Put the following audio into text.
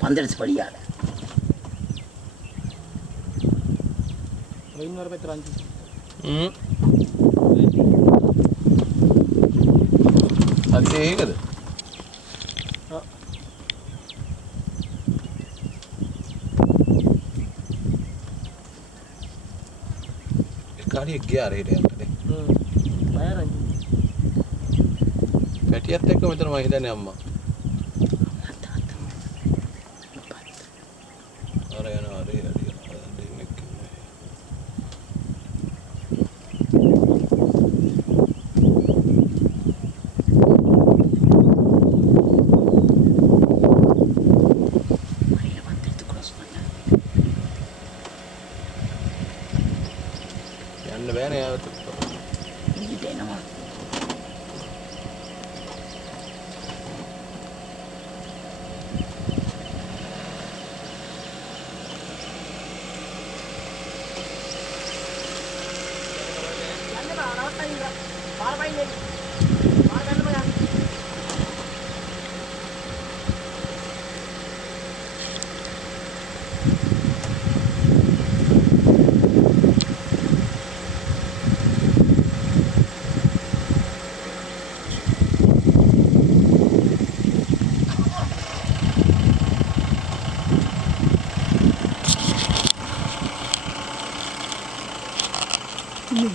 பந்தடிச்சு படியாத అది చేయగలదు කාරිය ගියා රේඩයන්ට නේ පැටියත් එක්ක මෙතන මම හිතන්නේ අම්මා අර යනවා රේ දෙන්නෙක් යන්න බෑනේ යාවත ඉතින් එනවා යන්න බා නවත්තන්න බාල පයින්නේ